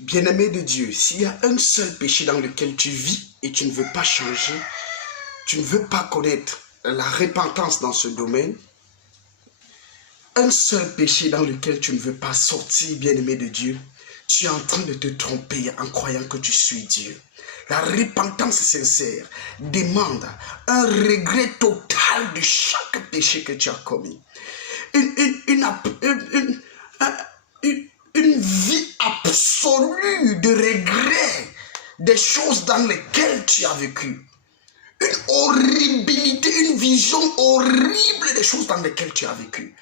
Bien-aimé de Dieu, s'il y a un seul péché dans lequel tu vis et tu ne veux pas changer, tu ne veux pas connaître la repentance dans ce domaine, un seul péché dans lequel tu ne veux pas sortir, bien-aimé de Dieu, tu es en train de te tromper en croyant que tu suis Dieu. La repentance sincère demande un regret total de chaque péché que tu as commis. Une vie absolue de regret des choses dans lesquelles tu as vécu. Une horribilité, une vision horrible des choses dans lesquelles tu as vécu.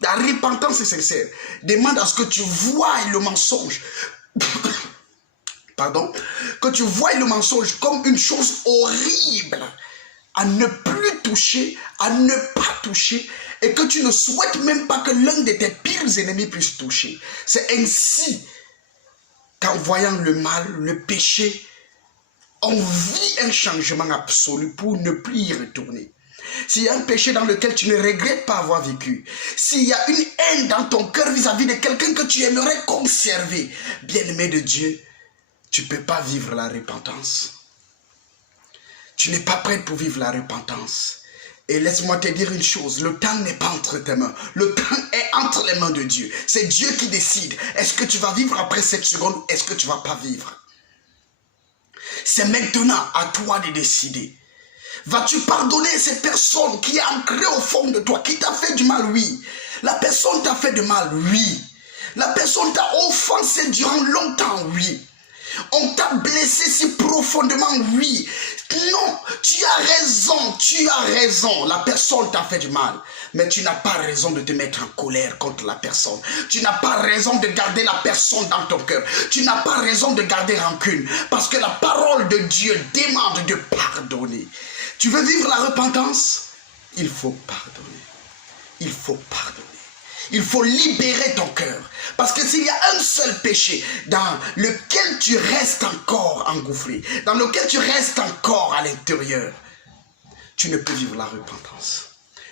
La repentance sincère demande à ce que tu voies le mensonge. Pardon, que tu voies le mensonge comme une chose horrible à ne plus toucher, à ne pas toucher, et que tu ne souhaites même pas que l'un de tes pires ennemis puisse toucher. C'est ainsi qu'en voyant le mal, le péché, on vit un changement absolu pour ne plus y retourner. S'il y a un péché dans lequel tu ne regrettes pas avoir vécu, s'il y a une haine dans ton cœur vis-à-vis de quelqu'un que tu aimerais conserver, bien-aimé de Dieu, tu ne peux pas vivre la repentance. Tu n'es pas prêt pour vivre la repentance. Et laisse-moi te dire une chose, le temps n'est pas entre tes mains. Le temps est entre les mains de Dieu. C'est Dieu qui décide. Est-ce que tu vas vivre après cette seconde ou est-ce que tu ne vas pas vivre? C'est maintenant à toi de décider. Vas-tu pardonner cette personne qui est ancrée au fond de toi, qui t'a fait du mal? Oui. La personne t'a fait du mal? Oui. La personne t'a offensé durant longtemps? Oui. On t'a blessé si profondément? Oui. Non, tu as raison. La personne t'a fait du mal. Mais tu n'as pas raison de te mettre en colère contre la personne. Tu n'as pas raison de garder la personne dans ton cœur. Tu n'as pas raison de garder rancune. Parce que la parole de Dieu demande de pardonner. Tu veux vivre la repentance? Il faut pardonner. Il faut pardonner. Il faut libérer ton cœur. Parce que s'il y a un seul péché dans lequel tu restes encore engouffré, dans lequel tu restes encore à l'intérieur, tu ne peux vivre la repentance.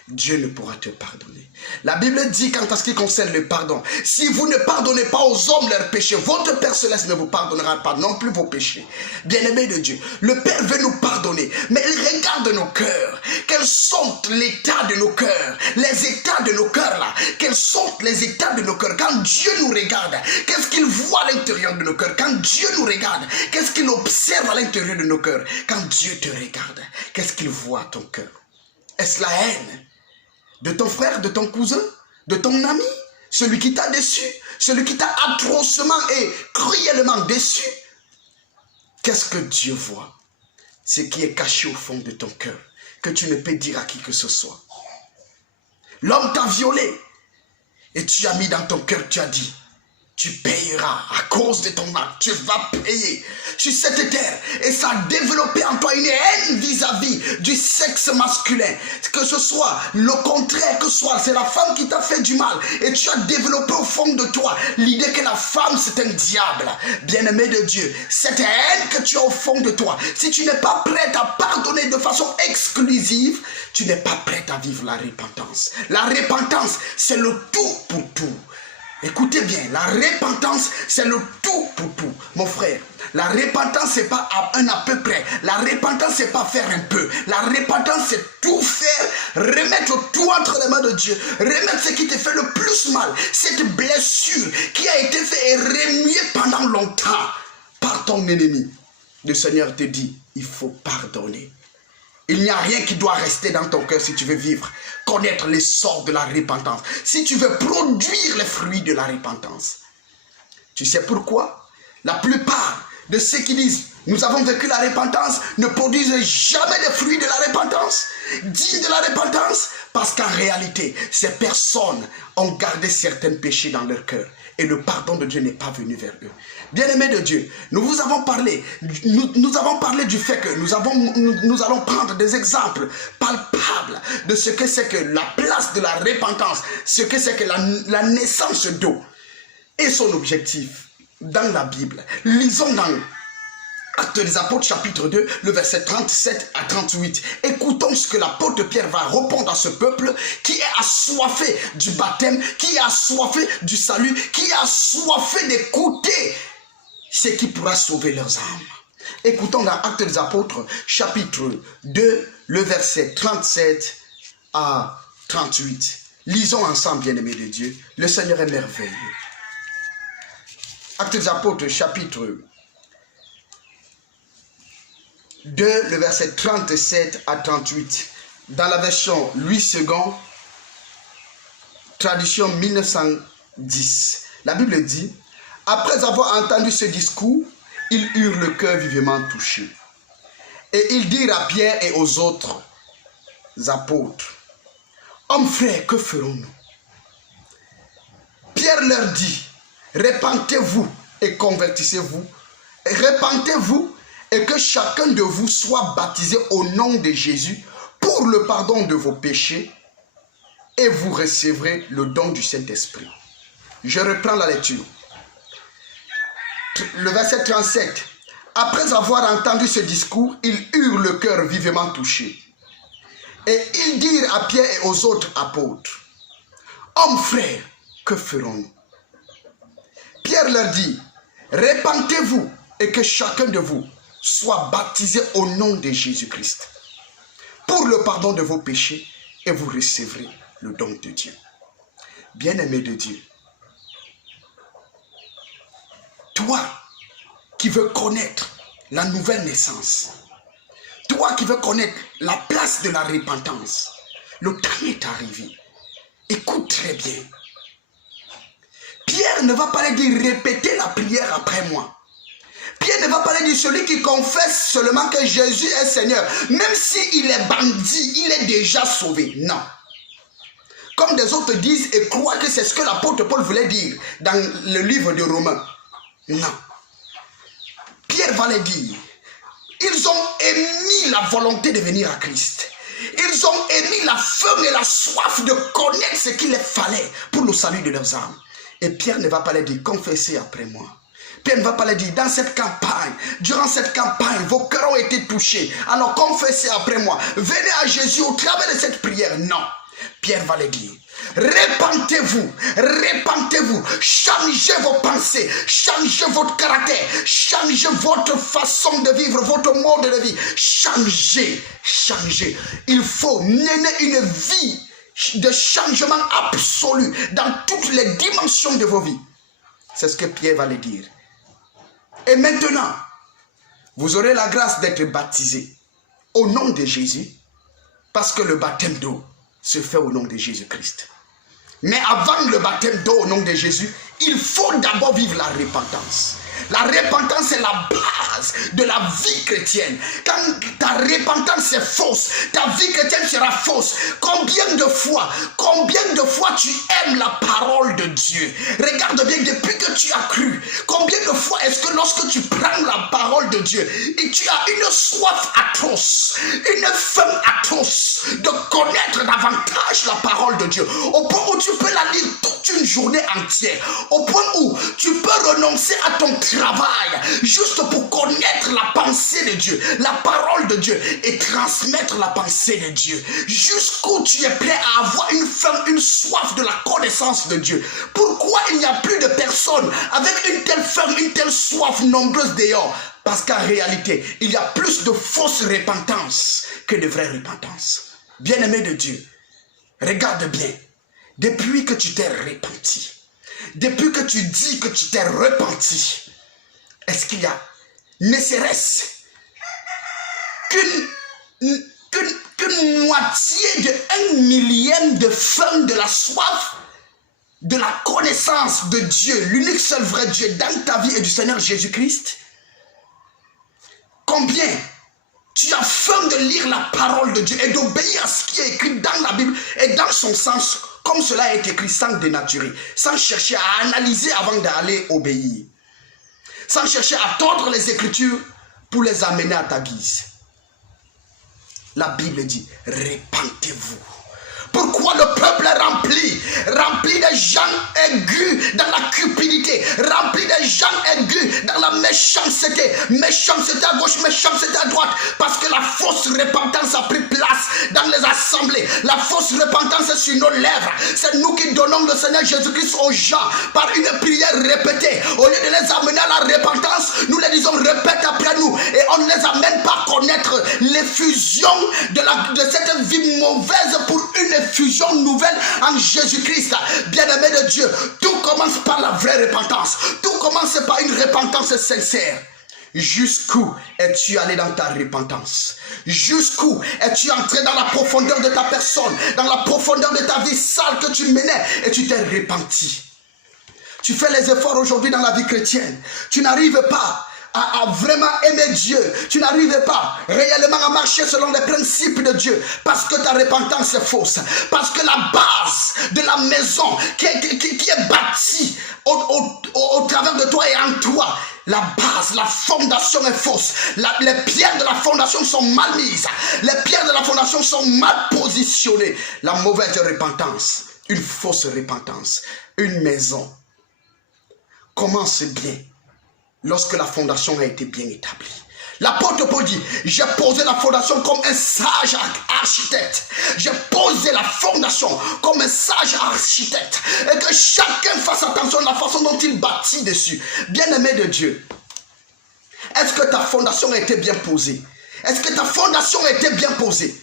Dieu ne pourra te pardonner. La Bible dit quant à ce qui concerne le pardon, si vous ne pardonnez pas aux hommes leurs péchés, votre Père Céleste ne vous pardonnera pas non plus vos péchés. Bien-aimés de Dieu, le Père veut nous pardonner, mais il regarde nos cœurs. Quels sont l'état de nos cœurs? Les états de nos cœurs là, quels sont les états de nos cœurs? Quand Dieu nous regarde, qu'est-ce qu'il voit à l'intérieur de nos cœurs? Quand Dieu nous regarde, qu'est-ce qu'il observe à l'intérieur de nos cœurs? Quand Dieu te regarde, qu'est-ce qu'il voit à ton cœur? Est-ce la haine de ton frère, de ton cousin, de ton ami, celui qui t'a déçu, celui qui t'a atrocement et cruellement déçu? Qu'est-ce que Dieu voit? Ce qui est caché au fond de ton cœur, que tu ne peux dire à qui que ce soit. L'homme t'a violé et tu as mis dans ton cœur, tu as dit, tu payeras à cause de ton acte, tu vas payer sur cette terre. Et ça a développé en toi une haine vis-à-vis du sexe masculin. Que ce soit le contraire, que ce soit c'est la femme qui t'a fait du mal. Et tu as développé au fond de toi l'idée que la femme c'est un diable. Bien-aimé de Dieu, cette haine que tu as au fond de toi, si tu n'es pas prête à pardonner de façon exclusive, tu n'es pas prête à vivre la repentance. La repentance, c'est le tout pour tout. Écoutez bien, la repentance, c'est le tout pour tout. Mon frère, la repentance, c'est pas un à peu près. La repentance, c'est pas faire un peu. La repentance, c'est tout faire, remettre tout entre les mains de Dieu, remettre ce qui te fait le plus mal, cette blessure qui a été faite et remuée pendant longtemps par ton ennemi. Le Seigneur te dit, il faut pardonner. Il n'y a rien qui doit rester dans ton cœur si tu veux vivre, connaître les sorts de la repentance. Si tu veux produire les fruits de la repentance. Tu sais pourquoi? La plupart de ceux qui disent nous avons vécu la repentance ne produisent jamais les fruits de la repentance, dignes de la repentance, parce qu'en réalité, ces personnes ont gardé certains péchés dans leur cœur et le pardon de Dieu n'est pas venu vers eux. Bien-aimés de Dieu, nous vous avons parlé, nous avons parlé du fait que nous allons prendre des exemples palpables de ce que c'est que la place de la repentance, ce que c'est que la naissance d'eau et son objectif dans la Bible. Lisons dans Actes des Apôtres chapitre 2, le verset 37 à 38. Écoutons ce que l'apôtre Pierre va répondre à ce peuple qui est assoiffé du baptême, qui est assoiffé du salut, qui est assoiffé d'écouter ce qui pourra sauver leurs âmes. Écoutons dans Actes des Apôtres, chapitre 2, le verset 37 à 38. Lisons ensemble, bien-aimés de Dieu. Le Seigneur est merveilleux. Actes des Apôtres, chapitre 2, le verset 37 à 38. Dans la version Louis II, traduction 1910. La Bible dit, après avoir entendu ce discours, ils eurent le cœur vivement touché. Et ils dirent à Pierre et aux autres apôtres, hommes frères, que ferons-nous? Pierre leur dit, repentez-vous et convertissez-vous. Repentez-vous et que chacun de vous soit baptisé au nom de Jésus pour le pardon de vos péchés et vous recevrez le don du Saint-Esprit. Je reprends la lecture. Le verset 37. Après avoir entendu ce discours, ils eurent le cœur vivement touché. Et ils dirent à Pierre et aux autres apôtres, hommes frères, que ferons-nous? Pierre leur dit, repentez-vous et que chacun de vous soit baptisé au nom de Jésus-Christ pour le pardon de vos péchés et vous recevrez le don de Dieu. Bien-aimé de Dieu, toi qui veux connaître la nouvelle naissance, toi qui veux connaître la place de la repentance, le temps est arrivé. Écoute très bien. Pierre ne va pas lui dire répétez la prière après moi. Pierre ne va pas lui dire celui qui confesse seulement que Jésus est Seigneur, même s'il est bandit, il est déjà sauvé. Non. Comme des autres disent et croient que c'est ce que l'apôtre Paul voulait dire dans le livre de Romains. Non. Pierre va le dire. Ils ont émis la volonté de venir à Christ. Ils ont émis la faim et la soif de connaître ce qu'il fallait pour le salut de leurs âmes. Et Pierre ne va pas leur dire confessez après moi. Pierre ne va pas leur dire dans cette campagne, durant cette campagne, vos cœurs ont été touchés. Alors confessez après moi. Venez à Jésus au travers de cette prière. Non. Pierre va le dire. Repentez-vous, repentez-vous, changez vos pensées, changez votre caractère, changez votre façon de vivre, votre mode de vie, changez, changez. Il faut mener une vie de changement absolu dans toutes les dimensions de vos vies. C'est ce que Pierre va le dire. Et maintenant, vous aurez la grâce d'être baptisé au nom de Jésus, parce que le baptême d'eau se fait au nom de Jésus-Christ. Mais avant le baptême d'eau au nom de Jésus, il faut d'abord vivre la repentance. La repentance est la base de la vie chrétienne. Quand ta repentance est fausse, ta vie chrétienne sera fausse. Combien de fois tu aimes la parole de Dieu? Regarde bien, depuis que tu as cru, combien de fois est-ce que lorsque tu prends la parole de Dieu et tu as une soif atroce, une faim atroce de connaître davantage la parole de Dieu, au point où tu peux la lire toute une journée entière, au point où tu peux renoncer à ton travail juste pour connaître la pensée de Dieu, la parole de Dieu et transmettre la pensée de Dieu, jusqu'où tu es prêt à avoir une faim, une soif de la connaissance de Dieu. Pourquoi il n'y a plus de personnes avec une telle faim, une telle soif nombreuse dehors? Parce qu'en réalité, il y a plus de fausses repentances que de vraies repentances. Bien-aimé de Dieu, regarde bien, depuis que tu t'es repenti, depuis que tu dis que tu t'es repenti, est-ce qu'il y a, ne serait-ce qu'une moitié de 1 millième de faim de la soif, de la connaissance de Dieu, l'unique seul vrai Dieu dans ta vie et du Seigneur Jésus-Christ? Combien tu as faim de lire la parole de Dieu et d'obéir à ce qui est écrit dans la Bible et dans son sens, comme cela est écrit, sans dénaturer, sans chercher à analyser avant d'aller obéir, sans chercher à tordre les Écritures pour les amener à ta guise. La Bible dit, repentez-vous. Pourquoi le peuple est rempli de gens aigus dans la cupidité, rempli de gens aigus dans la méchanceté, méchanceté à gauche, méchanceté à droite, parce que la fausse repentance a pris place dans les assemblées. La fausse repentance est sur nos lèvres. C'est nous qui donnons le Seigneur Jésus-Christ aux gens par une prière répétée. Au lieu de les amener à la repentance, effusion de cette vie mauvaise pour une effusion nouvelle en Jésus-Christ. Bien-aimé de Dieu, tout commence par la vraie repentance. Tout commence par une repentance sincère. Jusqu'où es-tu allé dans ta repentance? Jusqu'où es-tu entré dans la profondeur de ta personne, dans la profondeur de ta vie sale que tu menais et tu t'es repenti? Tu fais les efforts aujourd'hui dans la vie chrétienne. Tu n'arrives pas à vraiment aimer Dieu. Tu n'arrives pas réellement à marcher selon les principes de Dieu parce que ta repentance est fausse. Parce que la base de la maison qui est bâtie au travers de toi et en toi, la base, la fondation est fausse. Les pierres de la fondation sont mal mises. Les pierres de la fondation sont mal positionnées. La mauvaise repentance, une fausse repentance, une maison commence bien lorsque la fondation a été bien établie. L'apôtre Paul dit, j'ai posé la fondation comme un sage architecte. J'ai posé la fondation comme un sage architecte. Et que chacun fasse attention à la façon dont il bâtit dessus. Bien-aimé de Dieu, est-ce que ta fondation a été bien posée? Est-ce que ta fondation a été bien posée?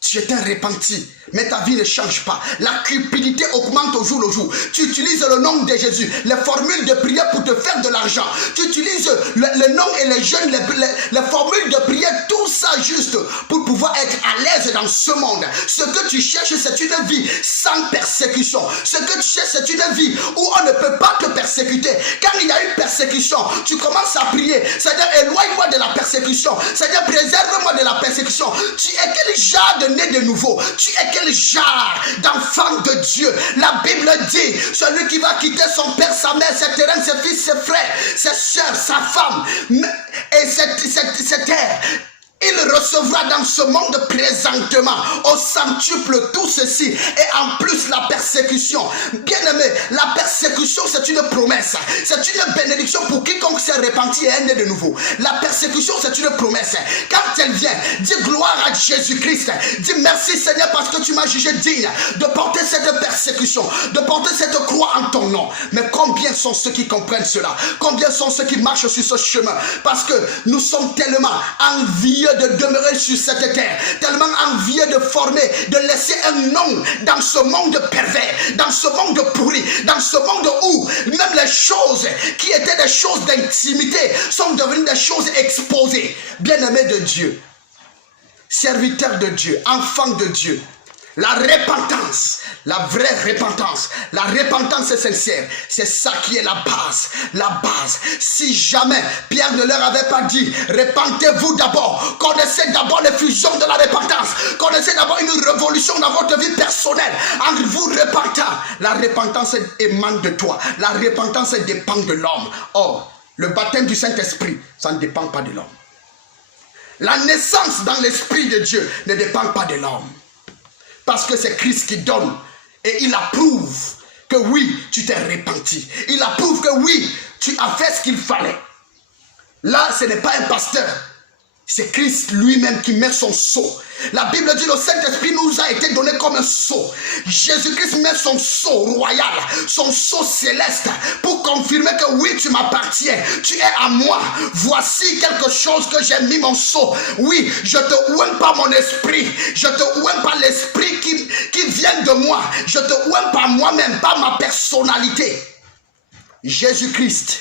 Tu étais repenti, mais ta vie ne change pas. La cupidité augmente au jour le jour. Tu utilises le nom de Jésus, les formules de prière pour te faire de l'argent. Tu utilises le nom et les jeûnes, les formules de prière, tout ça juste pour pouvoir être à l'aise dans ce monde. Ce que tu cherches, c'est une vie sans persécution. Ce que tu cherches, c'est une vie où on ne peut pas te persécuter. Quand il y a une persécution, tu commences à prier. C'est-à-dire, éloigne-moi de la persécution. C'est-à-dire, préserve-moi de la persécution. Tu es quel genre de né de nouveau? Tu es quel genre d'enfant de Dieu? La Bible dit, celui qui va quitter son père, sa mère, ses terrains, ses fils, ses frères, ses soeurs, sa femme et cette terre, il recevra dans ce monde présentement au centuple tout ceci et en plus la persécution. Bien-aimé, la persécution c'est une promesse, c'est une bénédiction pour quiconque s'est repenti et est né de nouveau. La persécution c'est une promesse. Quand elle vient, dis gloire à Jésus-Christ, dis merci Seigneur parce que tu m'as jugé digne de porter cette persécution, de porter cette croix en ton nom. Mais combien sont ceux qui comprennent cela? Combien sont ceux qui marchent sur ce chemin? Parce que nous sommes tellement envieux de demeurer sur cette terre, tellement envieux de former, de laisser un nom dans ce monde pervers, dans ce monde pourri, dans ce monde où même les choses qui étaient des choses d'intimité sont devenues des choses exposées. Bien-aimés de Dieu, serviteurs de Dieu, enfants de Dieu, la repentance, la vraie repentance, la repentance sincère, c'est ça qui est la base. La base. Si jamais Pierre ne leur avait pas dit, repentez-vous d'abord, connaissez d'abord l'effusion de la repentance, connaissez d'abord une révolution dans votre vie personnelle, en vous repentant. La repentance émane de toi, la repentance dépend de l'homme. Or, le baptême du Saint-Esprit, ça ne dépend pas de l'homme. La naissance dans l'Esprit de Dieu ne dépend pas de l'homme. Parce que c'est Christ qui donne. Et il approuve que oui, tu t'es repenti. Il approuve que oui, tu as fait ce qu'il fallait. Là, ce n'est pas un pasteur. C'est Christ lui-même qui met son sceau. La Bible dit le Saint-Esprit nous a été donné comme un sceau. Jésus-Christ met son sceau royal, son sceau céleste pour confirmer que oui, tu m'appartiens. Tu es à moi. Voici quelque chose que j'ai mis mon sceau. Oui, je te ouvre pas mon esprit. Je te ouvre pas l'esprit qui vient de moi. Je te ouvre pas moi-même, pas ma personnalité. Jésus-Christ.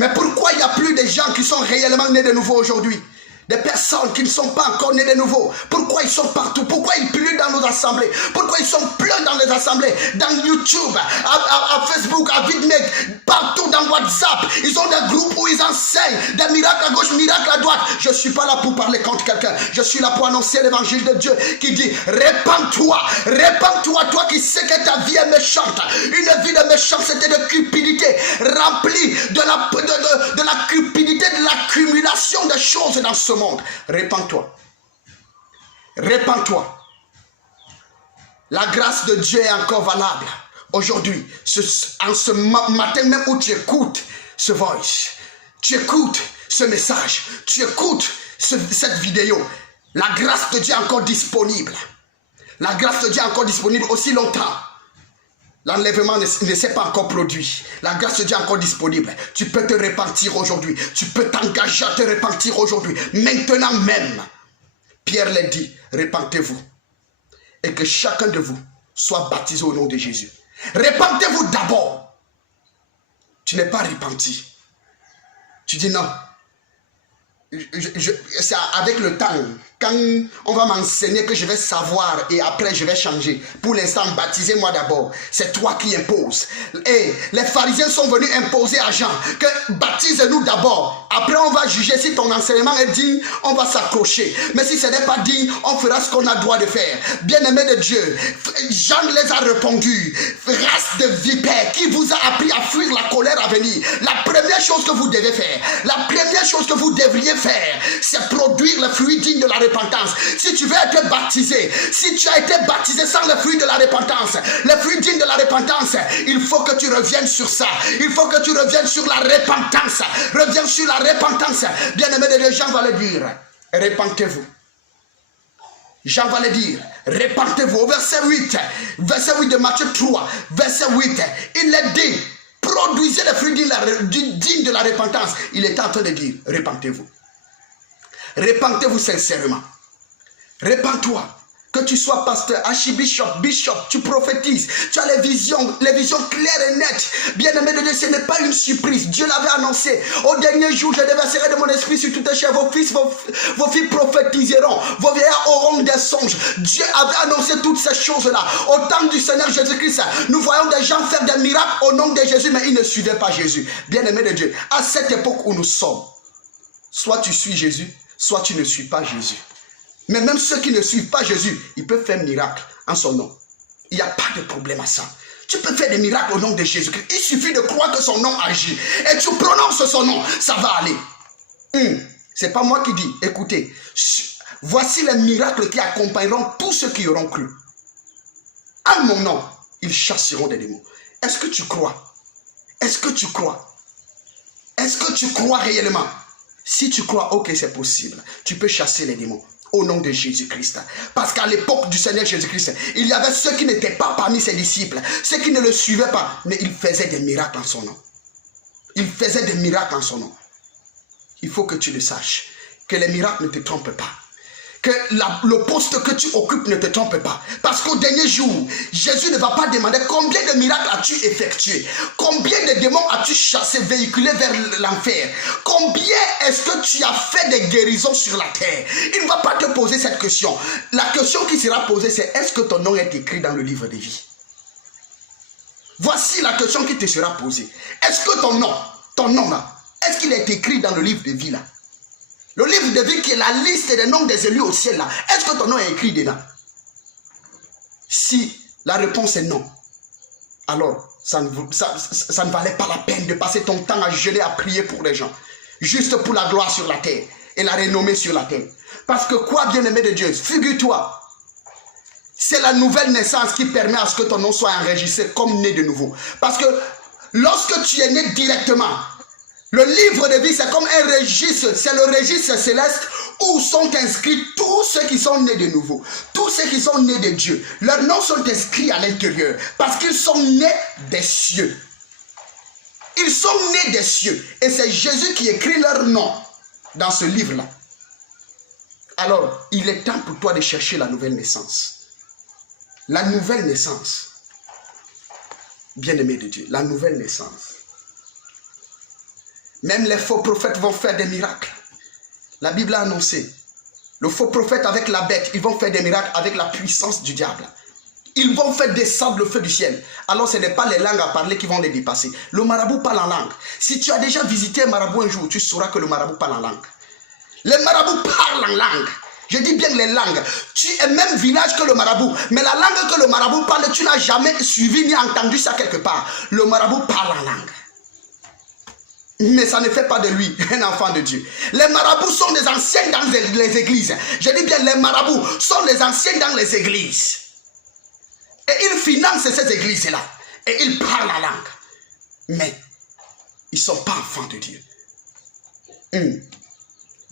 Mais pourquoi il n'y a plus de gens qui sont réellement nés de nouveau aujourd'hui? Des personnes qui ne sont pas encore nées de nouveau. Pourquoi ils sont partout? Pourquoi ils pullulent dans nos assemblées? Pourquoi ils sont pleins dans les assemblées? Dans YouTube, à Facebook, à VidMake, partout dans WhatsApp. Ils ont des groupes où ils enseignent des miracles à gauche, miracles à droite. Je ne suis pas là pour parler contre quelqu'un. Je suis là pour annoncer l'évangile de Dieu qui dit, répands-toi, répands-toi, toi qui sais que ta vie est méchante. Une vie de méchanceté, de cupidité, remplie de la cupidité, de l'accumulation de choses dans ce monde. Répands-toi. Répands-toi. La grâce de Dieu est encore valable. Aujourd'hui, en ce matin même où tu écoutes ce voice, tu écoutes ce message, tu écoutes cette vidéo, la grâce de Dieu est encore disponible. La grâce de Dieu est encore disponible aussi longtemps. L'enlèvement ne s'est pas encore produit. La grâce de Dieu est encore disponible. Tu peux te repentir aujourd'hui. Tu peux t'engager à te repentir aujourd'hui. Maintenant même. Pierre l'a dit, repentez-vous. Et que chacun de vous soit baptisé au nom de Jésus. Repentez-vous d'abord. Tu n'es pas repenti. Tu dis non. C'est avec le temps, quand on va m'enseigner que je vais savoir et après je vais changer. Pour l'instant, baptisez-moi d'abord. C'est toi qui imposes. Et les pharisiens sont venus imposer à Jean que baptise-nous d'abord. Après, on va juger si ton enseignement est digne, on va s'accrocher. Mais si ce n'est pas digne, on fera ce qu'on a droit de faire. Bien-aimés de Dieu, Jean les a répondu. Race de vipères qui vous a appris à fuir la colère à venir. La première chose que vous devez faire, la première chose que vous devriez faire, c'est produire le fruit digne de la repentance. Si tu veux être baptisé, si tu as été baptisé sans le fruit de la repentance, le fruit digne de la repentance, il faut que tu reviennes sur ça. Il faut que tu reviennes sur la repentance. Reviens sur la repentance. Bien-aimé de Dieu, Jean va le dire. Repentez-vous. Jean va le dire. Repentez-vous. Au verset 8 de Matthieu 3, verset 8, il le dit. Produisez le fruit digne de la repentance. Il est en train de dire, repentez-vous. Repentez-vous sincèrement. Repends-toi. Que tu sois pasteur, archibishop, bishop, tu prophétises. Tu as les visions claires et nettes. Bien-aimé de Dieu, ce n'est pas une surprise. Dieu l'avait annoncé. Au dernier jour, je déverserai de mon esprit sur toutes les chair. Vos fils, vos filles prophétiseront. Vos vieillards auront des songes. Dieu avait annoncé toutes ces choses-là. Au temps du Seigneur Jésus-Christ, nous voyons des gens faire des miracles au nom de Jésus, mais ils ne suivaient pas Jésus. Bien-aimé de Dieu, à cette époque où nous sommes, soit tu suis Jésus, soit tu ne suis pas Jésus. Mais même ceux qui ne suivent pas Jésus, ils peuvent faire miracle en son nom. Il n'y a pas de problème à ça. Tu peux faire des miracles au nom de Jésus-Christ. Il suffit de croire que son nom agit. Et tu prononces son nom, ça va aller. C'est pas moi qui dis. Écoutez, voici les miracles qui accompagneront tous ceux qui auront cru. En mon nom, ils chasseront des démons. Est-ce que tu crois? Est-ce que tu crois? Est-ce que tu crois réellement? Si tu crois, ok, c'est possible. Tu peux chasser les démons. Au nom de Jésus-Christ. Parce qu'à l'époque du Seigneur Jésus-Christ, il y avait ceux qui n'étaient pas parmi ses disciples, ceux qui ne le suivaient pas, mais il faisait des miracles en son nom. Il faisait des miracles en son nom. Il faut que tu le saches, que les miracles ne te trompent pas. Que le poste que tu occupes ne te trompe pas. Parce qu'au dernier jour, Jésus ne va pas demander combien de miracles as-tu effectué, combien de démons as-tu chassé, véhiculé vers l'enfer, combien est-ce que tu as fait des guérisons sur la terre. Il ne va pas te poser cette question. La question qui sera posée, c'est est-ce que ton nom est écrit dans le livre de vie? Voici la question qui te sera posée. Est-ce que ton nom là, est-ce qu'il est écrit dans le livre de vie là? Le livre de vie qui est la liste des noms des élus au ciel là. Est-ce que ton nom est écrit dedans? Si la réponse est non, alors ça ne valait pas la peine de passer ton temps à jeûner, à prier pour les gens. Juste pour la gloire sur la terre et la renommée sur la terre. Parce que quoi, bien-aimé de Dieu, figure-toi, c'est la nouvelle naissance qui permet à ce que ton nom soit enregistré comme né de nouveau. Parce que lorsque tu es né directement, le livre de vie, c'est comme un registre, c'est le registre céleste où sont inscrits tous ceux qui sont nés de nouveau, tous ceux qui sont nés de Dieu. Leurs noms sont inscrits à l'intérieur parce qu'ils sont nés des cieux. Ils sont nés des cieux et c'est Jésus qui écrit leur nom dans ce livre-là. Alors, il est temps pour toi de chercher la nouvelle naissance. La nouvelle naissance. Bien-aimé de Dieu, la nouvelle naissance. Même les faux prophètes vont faire des miracles. La Bible a annoncé. Le faux prophète avec la bête, ils vont faire des miracles avec la puissance du diable. Ils vont faire descendre le feu du ciel. Alors ce n'est pas les langues à parler qui vont les dépasser. Le marabout parle en langue. Si tu as déjà visité un marabout un jour, tu sauras que le marabout parle en langue. Les marabouts parlent en langue. Je dis bien les langues. Tu es même village que le marabout. Mais la langue que le marabout parle, tu n'as jamais suivi ni entendu ça quelque part. Le marabout parle en langue. Mais ça ne fait pas de lui un enfant de Dieu. Les marabouts sont des anciens dans les églises. Je dis bien les marabouts sont les anciens dans les églises. Et ils financent ces églises-là. Et ils parlent la langue. Mais ils ne sont pas enfants de Dieu.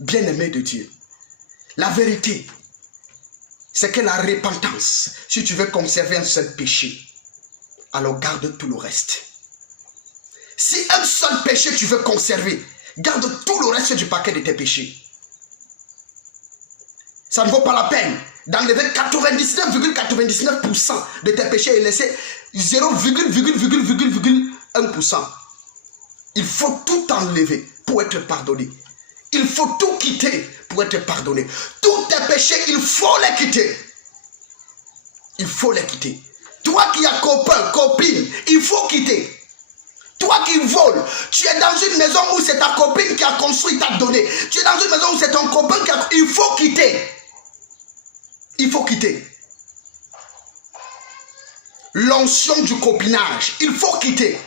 Bien-aimés de Dieu. La vérité, c'est que la repentance, si tu veux conserver un seul péché, alors garde tout le reste. Si un seul péché tu veux conserver, garde tout le reste du paquet de tes péchés. Ça ne vaut pas la peine d'enlever 99,99% de tes péchés et laisser 0,1%. Il faut tout enlever pour être pardonné. Il faut tout quitter pour être pardonné. Tous tes péchés, il faut les quitter. Il faut les quitter. Toi qui as copain, copine, il faut quitter. Toi qui voles, tu es dans une maison où c'est ta copine qui a construit, t'a donné. Tu es dans une maison où c'est ton copain qui a... Il faut quitter. Il faut quitter. L'onction du copinage, il faut quitter.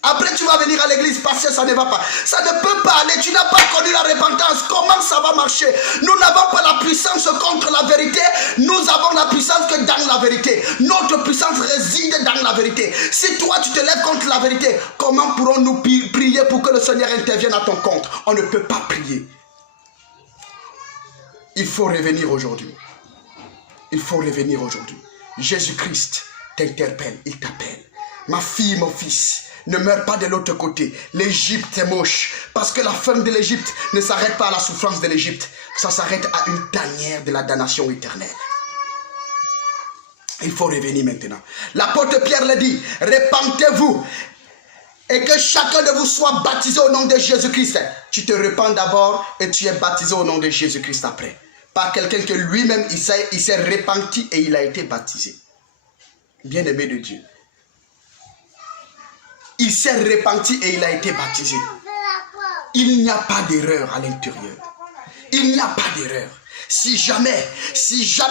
Après, tu vas venir à l'église parce que ça ne va pas. Ça ne peut pas aller. Tu n'as pas connu la repentance. Comment ça va marcher? Nous n'avons pas la puissance contre la vérité. Nous avons la puissance que dans la vérité. Notre puissance réside dans la vérité. Si toi, tu te lèves contre la vérité, comment pourrons-nous prier pour que le Seigneur intervienne à ton compte? On ne peut pas prier. Il faut revenir aujourd'hui. Il faut revenir aujourd'hui. Jésus-Christ t'interpelle. Il t'appelle. Ma fille, mon fils, ne meurs pas de l'autre côté. L'Égypte est moche. Parce que la fin de l'Égypte ne s'arrête pas à la souffrance de l'Égypte. Ça s'arrête à une tanière de la damnation éternelle. Il faut revenir maintenant. L'apôtre Pierre le dit. Repentez-vous. Et que chacun de vous soit baptisé au nom de Jésus-Christ. Tu te repens d'abord et tu es baptisé au nom de Jésus-Christ après. Par quelqu'un que lui-même, il s'est repenti et il a été baptisé. Bien-aimé de Dieu. Il s'est repenti et il a été baptisé. Il n'y a pas d'erreur à l'intérieur. Il n'y a pas d'erreur. Si jamais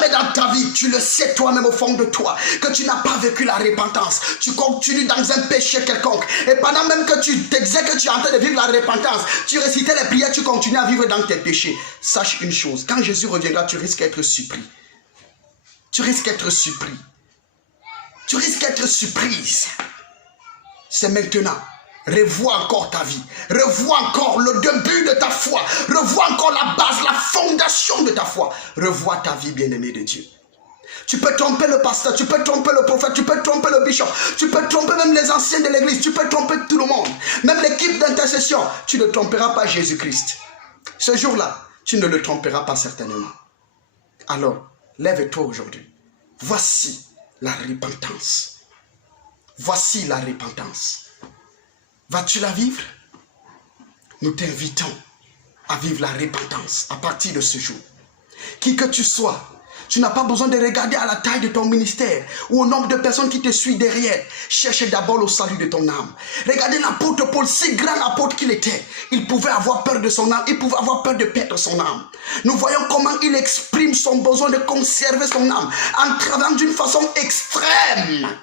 dans ta vie, tu le sais toi-même au fond de toi, que tu n'as pas vécu la repentance, tu continues dans un péché quelconque, et pendant même que tu te disais que tu es en train de vivre la repentance, tu récitais les prières, tu continues à vivre dans tes péchés. Sache une chose, quand Jésus reviendra, tu risques d'être surpris. Tu risques d'être surpris. Tu risques d'être surprise. C'est maintenant. Revois encore ta vie. Revois encore le début de ta foi. Revois encore la base, la fondation de ta foi. Revois ta vie, bien-aimé de Dieu. Tu peux tromper le pasteur, tu peux tromper le prophète, tu peux tromper le bishop, tu peux tromper même les anciens de l'église, tu peux tromper tout le monde. Même l'équipe d'intercession, tu ne tromperas pas Jésus-Christ. Ce jour-là, tu ne le tromperas pas certainement. Alors, lève-toi aujourd'hui. Voici la repentance. Voici la repentance. Vas-tu la vivre? Nous t'invitons à vivre la repentance à partir de ce jour. Qui que tu sois, tu n'as pas besoin de regarder à la taille de ton ministère ou au nombre de personnes qui te suivent derrière. Cherche d'abord le salut de ton âme. Regardez l'apôtre Paul, si grand apôtre qu'il était. Il pouvait avoir peur de son âme, il pouvait avoir peur de perdre son âme. Nous voyons comment il exprime son besoin de conserver son âme en travaillant d'une façon extrême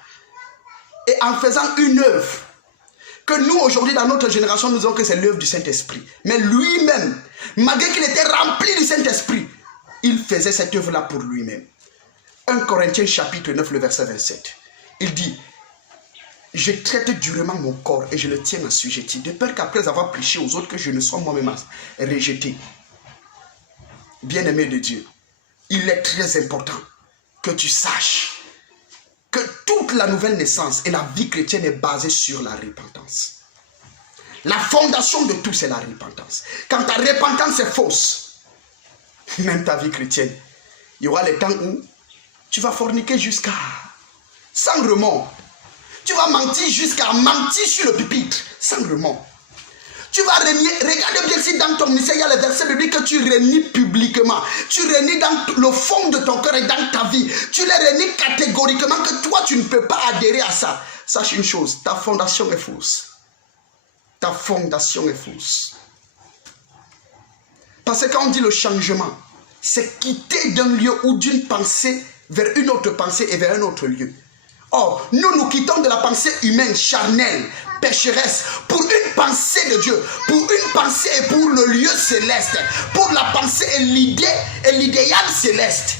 et en faisant une œuvre. Que nous, aujourd'hui, dans notre génération, nous disons que c'est l'œuvre du Saint-Esprit. Mais lui-même, malgré qu'il était rempli du Saint-Esprit, il faisait cette œuvre-là pour lui-même. 1 Corinthiens chapitre 9, le verset 27. Il dit, je traite durement mon corps et je le tiens assujetti, de peur qu'après avoir prêché aux autres, que je ne sois moi-même rejeté. Bien-aimé de Dieu, il est très important que tu saches que toute la nouvelle naissance et la vie chrétienne est basée sur la repentance. La fondation de tout, c'est la repentance. Quand ta repentance est fausse, même ta vie chrétienne, il y aura les temps où tu vas forniquer jusqu'à sans remords. Tu vas mentir jusqu'à mentir sur le pupitre, sans remords. Tu vas renier, regarde bien si dans ton ministère, il y a le verset biblique que tu renies publiquement. Tu renies dans le fond de ton cœur et dans ta vie. Tu les renies catégoriquement que toi, tu ne peux pas adhérer à ça. Sache une chose, ta fondation est fausse. Ta fondation est fausse. Parce que quand on dit le changement, c'est quitter d'un lieu ou d'une pensée vers une autre pensée et vers un autre lieu. Or, nous quittons de la pensée humaine, charnelle, pécheresse, pour une pensée de Dieu, pour une pensée et pour le lieu céleste, pour la pensée et l'idée et l'idéal céleste.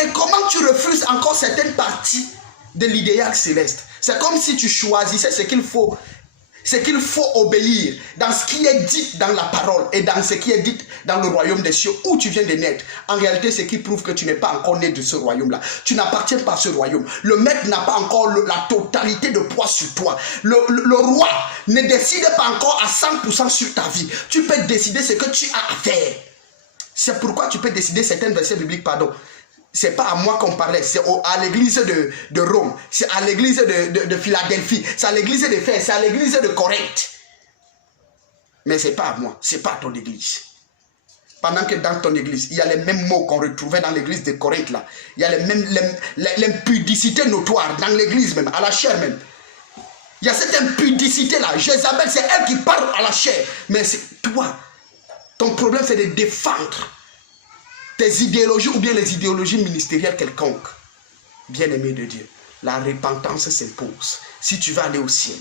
Et comment tu refuses encore certaines parties de l'idéal céleste? C'est comme si tu choisissais ce qu'il faut c'est qu'il faut obéir dans ce qui est dit dans la parole et dans ce qui est dit dans le royaume des cieux où tu viens de naître. En réalité, c'est qui prouve que tu n'es pas encore né de ce royaume-là. Tu n'appartiens pas à ce royaume. Le maître n'a pas encore la totalité de poids sur toi. Le roi ne décide pas encore à 100% sur ta vie. Tu peux décider ce que tu as à faire. C'est pourquoi tu peux décider certains versets bibliques, pardon. C'est pas à moi qu'on parlait, c'est à l'église de Rome, c'est à l'église de Philadelphie, c'est à l'église d'Éphèse, c'est à l'église de Corinthe. Mais c'est pas à moi, c'est pas à ton église. Pendant que dans ton église, il y a les mêmes mots qu'on retrouvait dans l'église de Corinthe là. Il y a l'impudicité notoire dans l'église même, à la chair même. Il y a cette impudicité là. Jézabel, c'est elle qui parle à la chair. Mais c'est toi. Ton problème, c'est de défendre tes idéologies ou bien les idéologies ministérielles quelconques. Bien-aimé de Dieu, la repentance s'impose si tu veux aller au ciel.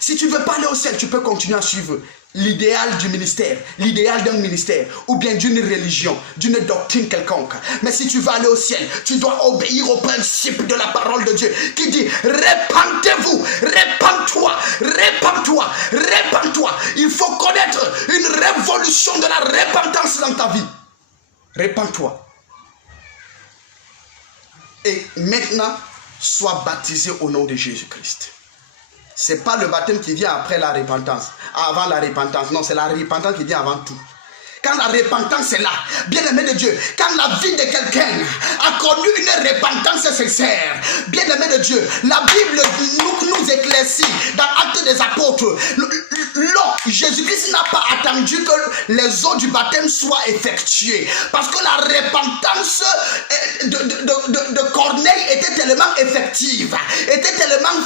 Si tu ne veux pas aller au ciel, tu peux continuer à suivre l'idéal du ministère, l'idéal d'un ministère ou bien d'une religion, d'une doctrine quelconque. Mais si tu veux aller au ciel, tu dois obéir au principe de la parole de Dieu qui dit répentez-vous, répands-toi, répands-toi, répands-toi. Il faut connaître une révolution de la repentance dans ta vie. Répands-toi. Et maintenant, sois baptisé au nom de Jésus-Christ. Ce n'est pas le baptême qui vient après la repentance, avant la repentance. Non, c'est la repentance qui vient avant tout. Quand la repentance est là, bien-aimé de Dieu, quand la vie de quelqu'un a connu une repentance sincère, bien-aimé de Dieu, la Bible nous éclaircit dans Actes des Apôtres. Jésus-Christ n'a pas attendu que les eaux du baptême soient effectuées. Parce que la repentance de Corneille était tellement effective, était tellement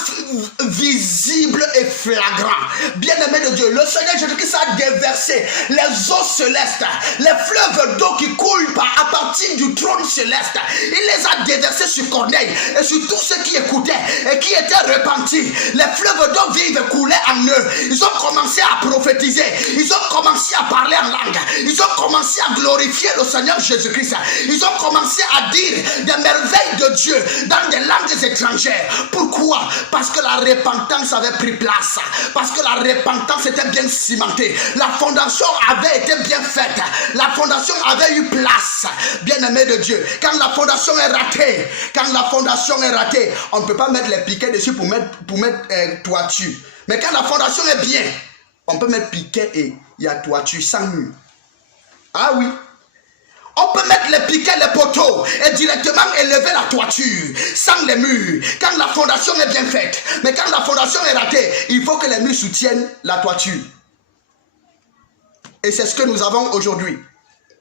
visible et flagrant. Bien-aimé de Dieu, le Seigneur Jésus-Christ a déversé les eaux célestes, les fleuves d'eau qui coulent à partir du trône céleste. Il les a déversés sur Corneille et sur tous ceux qui écoutaient et qui étaient repentis. Les fleuves d'eau vive coulaient en eux. Ils ont commencé à prophétiser. Ils ont commencé à parler en langue. Ils ont commencé à glorifier le Seigneur Jésus-Christ. Ils ont commencé à dire des merveilles de Dieu dans des langues étrangères. Pourquoi? Parce que la repentance avait pris place. Parce que la repentance était bien cimentée. La fondation avait été bien faite. La fondation avait eu place. Bien-aimé de Dieu, quand la fondation est ratée, on ne peut pas mettre les piquets dessus pour mettre toiture. Mais quand la fondation est bien, on peut mettre piquet et il y a toiture sans mur. Ah oui. On peut mettre les piquets, les poteaux et directement élever la toiture sans les murs. Quand la fondation est bien faite. Mais quand la fondation est ratée, il faut que les murs soutiennent la toiture. Et c'est ce que nous avons aujourd'hui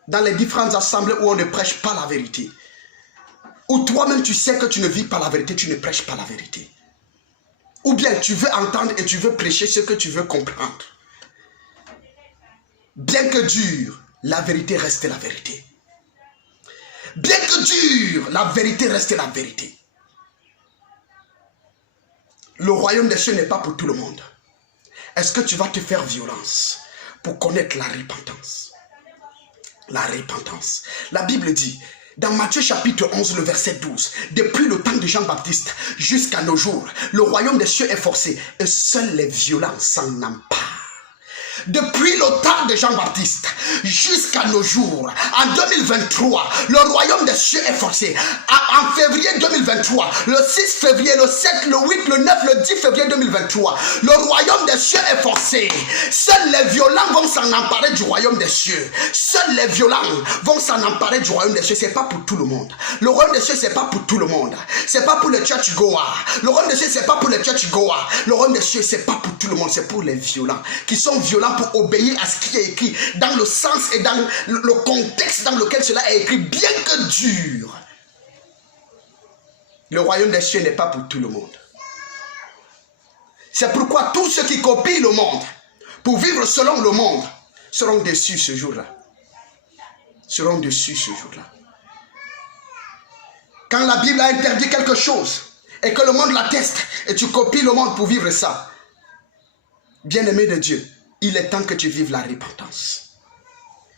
dans les différentes assemblées où on ne prêche pas la vérité. Où toi-même tu sais que tu ne vis pas la vérité, tu ne prêches pas la vérité. Ou bien tu veux entendre et tu veux prêcher ce que tu veux comprendre. Bien que dur, la vérité reste la vérité. Bien que dur, la vérité reste la vérité. Le royaume des cieux n'est pas pour tout le monde. Est-ce que tu vas te faire violence pour connaître la repentance? La repentance. La Bible dit, dans Matthieu chapitre 11, le verset 12, depuis le temps de Jean-Baptiste jusqu'à nos jours, le royaume des cieux est forcé et seuls les violents s'en emparent. Depuis le temps de Jean-Baptiste jusqu'à nos jours, en 2023, le royaume des cieux est forcé. En février 2023, le 6 février, le 7, le 8, le 9, le 10 février 2023, le royaume des cieux est forcé. Seuls les violents vont s'en emparer du royaume des cieux. Seuls les violents vont s'en emparer du royaume des cieux. C'est pas pour tout le monde. Le royaume des cieux, c'est pas pour tout le monde. C'est pas pour les churchgoers. Le royaume des cieux, c'est pas pour les churchgoers. Le royaume des cieux, c'est pas pour tout le monde. C'est pour les violents qui sont violents pour obéir à ce qui est écrit dans le sens et dans le contexte dans lequel cela est écrit, bien que dur. Le royaume des cieux n'est pas pour tout le monde. C'est pourquoi tous ceux qui copient le monde pour vivre selon le monde seront déçus ce jour-là. Seront déçus ce jour-là. Quand la Bible a interdit quelque chose et que le monde l'atteste et tu copies le monde pour vivre ça, bien-aimé de Dieu, il est temps que tu vives la repentance.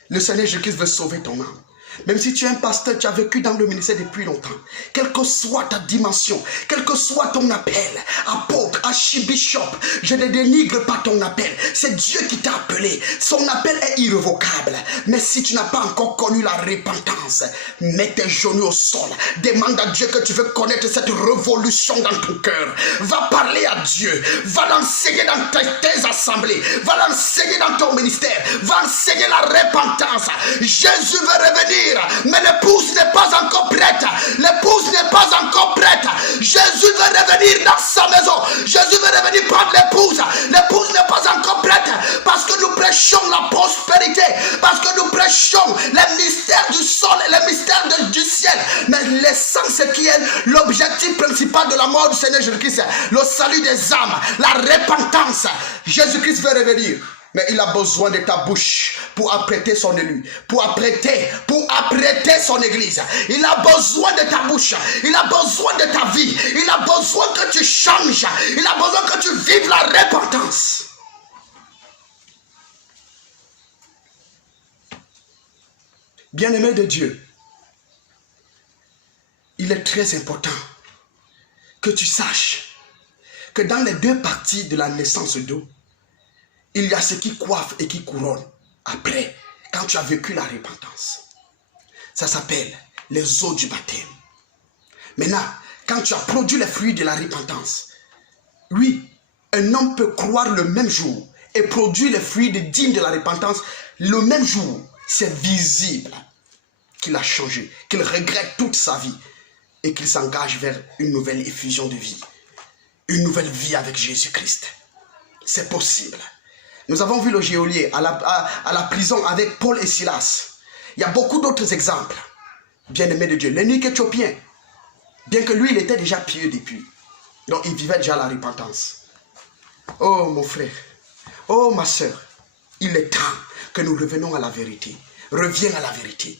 Le Seigneur Jésus-Christ veut sauver ton âme. Même si tu es un pasteur, tu as vécu dans le ministère depuis longtemps. Quelle que soit ta dimension, quel que soit ton appel, apôtre, archibishop, je ne dénigre pas ton appel. C'est Dieu qui t'a appelé. Son appel est irrévocable. Mais si tu n'as pas encore connu la repentance, mets tes genoux au sol. Demande à Dieu que tu veux connaître cette révolution dans ton cœur. Va parler à Dieu. Va l'enseigner dans tes assemblées. Va l'enseigner dans ton ministère. Va enseigner la repentance. Jésus veut revenir. Mais l'épouse n'est pas encore prête. L'épouse n'est pas encore prête. Jésus veut revenir dans sa maison. Jésus veut revenir prendre l'épouse. L'épouse n'est pas encore prête. Parce que nous prêchons la prospérité. Parce que nous prêchons les mystères du sol et les mystères du ciel. Mais l'essence qui est l'objectif principal de la mort du Seigneur Jésus-Christ, le salut des âmes, la repentance. Jésus-Christ veut revenir. Mais il a besoin de ta bouche pour apprêter son élu, pour apprêter son église. Il a besoin de ta bouche, il a besoin de ta vie, il a besoin que tu changes, il a besoin que tu vives la repentance. Bien-aimé de Dieu, il est très important que tu saches que dans les deux parties de la naissance d'eau, il y a ce qui coiffe et qui couronne après, quand tu as vécu la repentance. Ça s'appelle les eaux du baptême. Maintenant, quand tu as produit les fruits de la repentance, oui, un homme peut croire le même jour et produire les fruits dignes de la repentance le même jour. C'est visible qu'il a changé, qu'il regrette toute sa vie et qu'il s'engage vers une nouvelle effusion de vie, une nouvelle vie avec Jésus-Christ. C'est possible. Nous avons vu le geôlier à la prison avec Paul et Silas. Il y a beaucoup d'autres exemples. Bien-aimé de Dieu, l'eunuque éthiopien, bien que lui, il était déjà pieux depuis. Donc, il vivait déjà la repentance. Oh, mon frère, oh, ma soeur, il est temps que nous revenons à la vérité. Reviens à la vérité.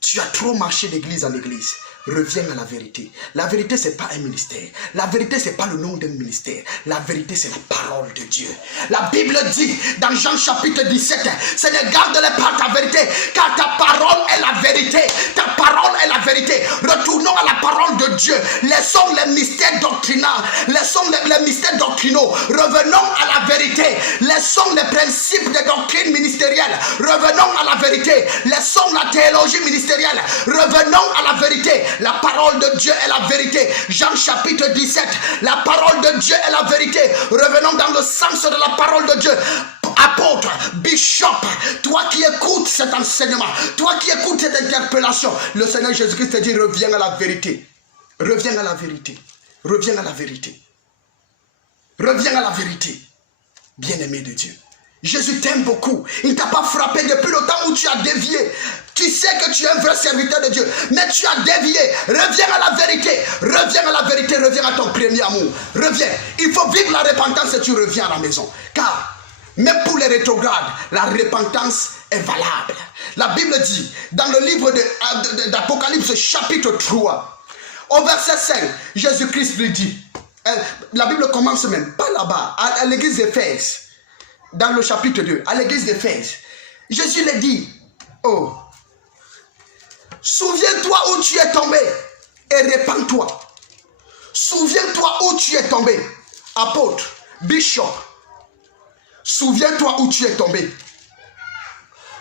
Tu as trop marché d'église en église. Reviens à la vérité. La vérité, ce n'est pas un ministère. La vérité, ce n'est pas le nom d'un ministère. La vérité, c'est la parole de Dieu. La Bible dit dans Jean chapitre 17, Seigneur, garde-les par ta vérité, car ta parole est la vérité. Ta parole est la vérité. Retournons à la parole de Dieu. Laissons les mystères doctrinaux. Laissons les mystères doctrinaux. Revenons à la vérité. Laissons les principes des doctrines ministérielles. Revenons à la vérité. Laissons la théologie ministérielle. Revenons à la vérité. La parole de Dieu est la vérité. Jean chapitre 17. La parole de Dieu est la vérité. Revenons dans le sens de la parole de Dieu. Apôtre, bishop, toi qui écoutes cet enseignement, toi qui écoutes cette interpellation, le Seigneur Jésus-Christ te dit, reviens à la vérité. Reviens à la vérité. Reviens à la vérité. Reviens à la vérité. Bien-aimé de Dieu. Jésus t'aime beaucoup. Il ne t'a pas frappé depuis le temps où tu as dévié. Tu sais que tu es un vrai serviteur de Dieu, mais tu as dévié. Reviens à la vérité. Reviens à la vérité. Reviens à ton premier amour. Reviens. Il faut vivre la repentance et tu reviens à la maison. Car, même pour les rétrogrades, la repentance est valable. La Bible dit, dans le livre d'Apocalypse chapitre 3, au verset 5, Jésus-Christ lui dit, la Bible commence même, pas là-bas, à l'église d'Éphèse. Dans le chapitre 2, à l'église d'Éphèse, Jésus lui dit, oh, souviens-toi où tu es tombé et répands-toi. Souviens-toi où tu es tombé. Apôtre, bishop, souviens-toi où tu es tombé.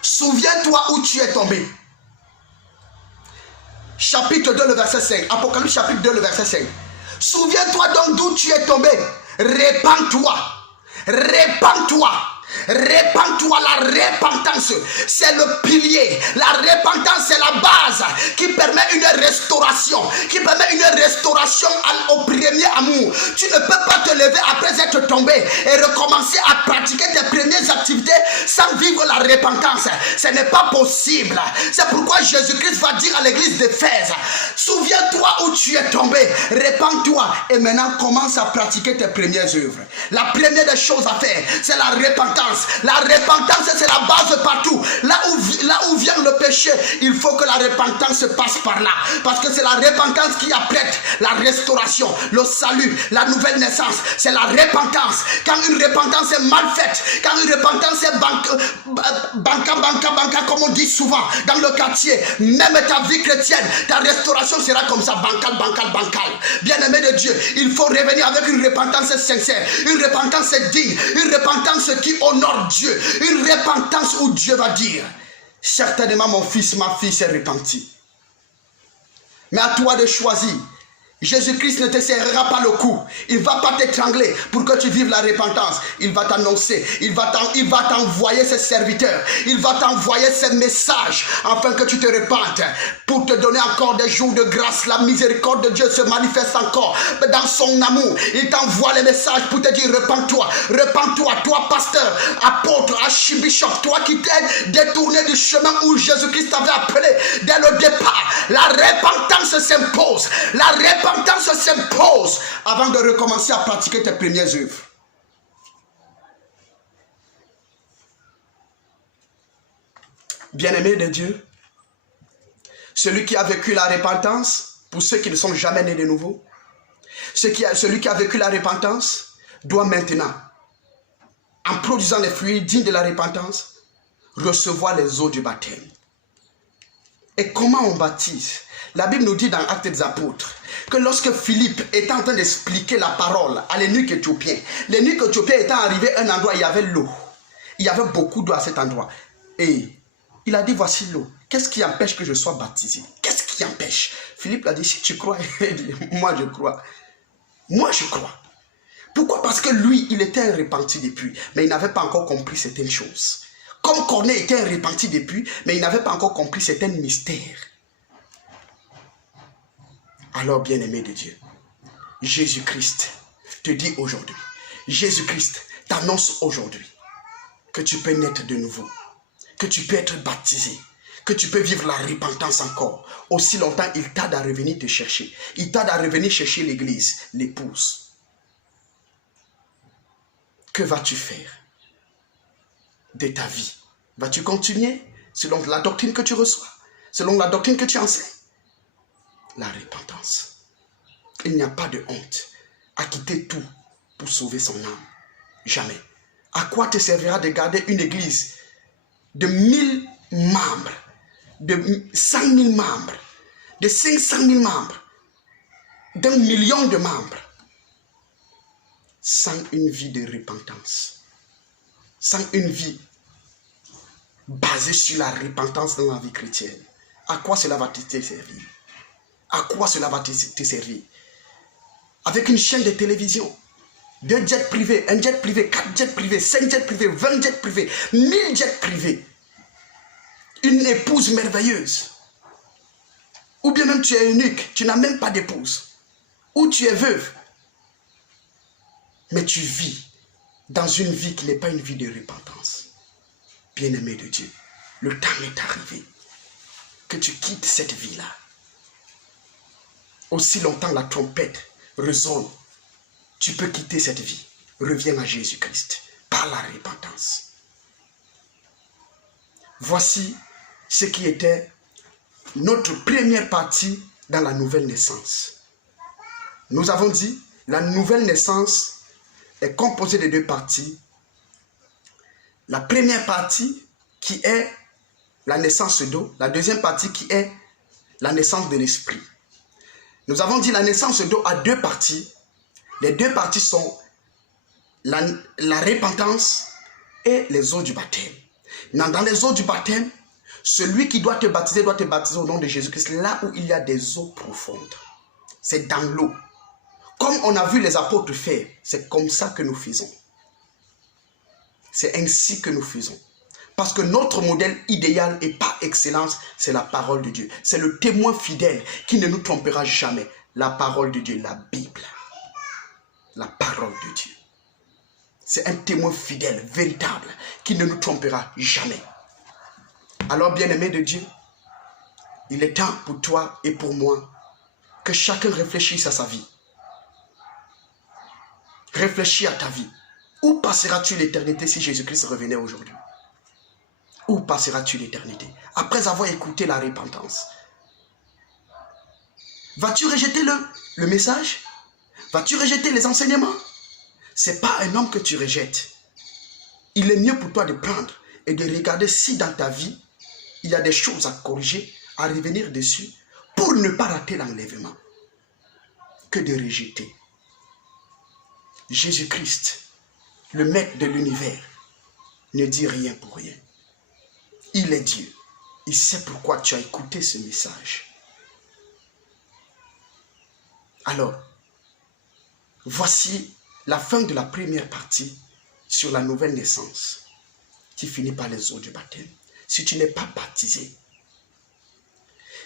Souviens-toi où tu es tombé. Chapitre 2, le verset 5. Apocalypse chapitre 2, le verset 5. Souviens-toi donc d'où tu es tombé. Répands-toi. Répands-toi. Répands-toi. La repentance, c'est le pilier. La repentance, c'est la base qui permet une restauration, au premier amour. Tu ne peux pas te lever après être tombé et recommencer à pratiquer tes premières activités sans vivre la repentance. Ce n'est pas possible. C'est pourquoi Jésus-Christ va dire à l'église d'Éphèse, souviens-toi où tu es tombé, répands-toi et maintenant commence à pratiquer tes premières œuvres. La première des choses à faire, c'est la repentance. repentance. La repentance, c'est la base partout. Là où vient le péché, il faut que la repentance se passe par là. Parce que c'est la repentance qui apprête la restauration, le salut, la nouvelle naissance. C'est la repentance. Quand une repentance est mal faite, quand une repentance est banca, comme on dit souvent dans le quartier, même ta vie chrétienne, ta restauration sera comme ça, bancal. Bien-aimé de Dieu, il faut revenir avec une repentance sincère, une repentance digne, une repentance qui honore Dieu, une repentance où Dieu va dire, certainement mon fils, ma fille s'est repentie. Mais à toi de choisir. Jésus-Christ ne te serrera pas le cou. Il ne va pas t'étrangler pour que tu vives la repentance. Il va t'annoncer. Il va t'envoyer ses serviteurs. Il va t'envoyer ses messages afin que tu te repentes. Pour te donner encore des jours de grâce. La miséricorde de Dieu se manifeste encore. Dans son amour, il t'envoie les messages pour te dire repens-toi. Repens-toi, toi pasteur, apôtre, archibishop, toi qui t'es détourné du chemin où Jésus-Christ t'avait appelé dès le départ. La repentance s'impose. La repentance s'impose avant de recommencer à pratiquer tes premières œuvres. Bien-aimé de Dieu, celui qui a vécu la repentance, pour ceux qui ne sont jamais nés de nouveau, celui qui a vécu la repentance doit maintenant, en produisant les fruits dignes de la repentance, recevoir les eaux du baptême. Et comment on baptise? La Bible nous dit dans Actes des Apôtres que lorsque Philippe était en train d'expliquer la parole à l'eunuque éthiopien, l'eunuque éthiopien étant arrivé à un endroit où il y avait l'eau. Il y avait beaucoup d'eau à cet endroit. Et il a dit, voici l'eau. Qu'est-ce qui empêche que je sois baptisé? Qu'est-ce qui empêche? Philippe a dit, si tu crois, moi je crois. Moi je crois. Pourquoi? Parce que lui, il était repenti depuis, mais il n'avait pas encore compris certaines choses. Comme Corneille était repenti depuis, mais il n'avait pas encore compris certains mystères. Alors, bien-aimé de Dieu, Jésus-Christ te dit aujourd'hui, Jésus-Christ t'annonce aujourd'hui que tu peux naître de nouveau, que tu peux être baptisé, que tu peux vivre la repentance encore. Aussi longtemps, il t'aide à revenir te chercher. Il t'aide à revenir chercher l'église, l'épouse. Que vas-tu faire de ta vie? Vas-tu continuer selon la doctrine que tu reçois, selon la doctrine que tu enseignes? La repentance. Il n'y a pas de honte à quitter tout pour sauver son âme. Jamais. À quoi te servira de garder une église de 1000 membres, de 100 000 membres, de 500 000 membres, d'1 million de membres, sans une vie de repentance, sans une vie basée sur la repentance dans la vie chrétienne? À quoi cela va te servir? À quoi cela va te servir? Avec une chaîne de télévision, 2 jets privés, 1 jet privé, 4 jets privés, 5 jets privés, 20 jets privés, 1000 jets privés, une épouse merveilleuse, ou bien même tu es unique, tu n'as même pas d'épouse, ou tu es veuve, mais tu vis dans une vie qui n'est pas une vie de repentance. Bien-aimé de Dieu, le temps est arrivé que tu quittes cette vie-là. Aussi longtemps la trompette résonne, tu peux quitter cette vie. Reviens à Jésus-Christ par la repentance. Voici ce qui était notre première partie dans la nouvelle naissance. Nous avons dit, la nouvelle naissance est composée de 2 parties. La première partie qui est la naissance d'eau, la deuxième partie qui est la naissance de l'esprit. Nous avons dit la naissance d'eau a 2 parties. Les 2 parties sont la repentance et les eaux du baptême. Dans les eaux du baptême, celui qui doit te baptiser au nom de Jésus-Christ, là où il y a des eaux profondes. C'est dans l'eau. Comme on a vu les apôtres faire, c'est comme ça que nous faisons. C'est ainsi que nous faisons. Parce que notre modèle idéal et par excellence, c'est la parole de Dieu. C'est le témoin fidèle qui ne nous trompera jamais. La parole de Dieu, la Bible. La parole de Dieu. C'est un témoin fidèle, véritable, qui ne nous trompera jamais. Alors, bien-aimé de Dieu, il est temps pour toi et pour moi que chacun réfléchisse à sa vie. Réfléchis à ta vie. Où passeras-tu l'éternité si Jésus-Christ revenait aujourd'hui? Où passeras-tu l'éternité? Après avoir écouté la repentance. Vas-tu rejeter le message? Vas-tu rejeter les enseignements? Ce n'est pas un homme que tu rejettes. Il est mieux pour toi de prendre et de regarder si dans ta vie, il y a des choses à corriger, à revenir dessus, pour ne pas rater l'enlèvement, que de rejeter. Jésus-Christ, le maître de l'univers, ne dit rien pour rien. Il est Dieu. Il sait pourquoi tu as écouté ce message. Alors, voici la fin de la première partie sur la nouvelle naissance qui finit par les eaux du baptême. Si tu n'es pas baptisé,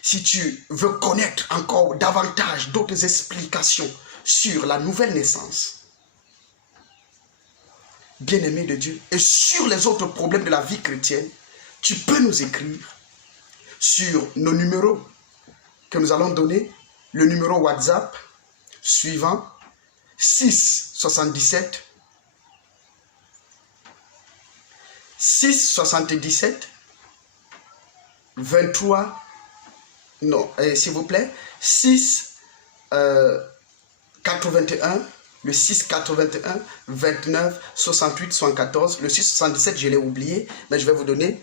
si tu veux connaître encore davantage d'autres explications sur la nouvelle naissance, bien-aimé de Dieu, et sur les autres problèmes de la vie chrétienne, tu peux nous écrire sur nos numéros que nous allons donner, le numéro WhatsApp suivant 6 77 23, non, s'il vous plaît, 6 81, le 6 81 29 68 74, le 6 77 je l'ai oublié, mais je vais vous donner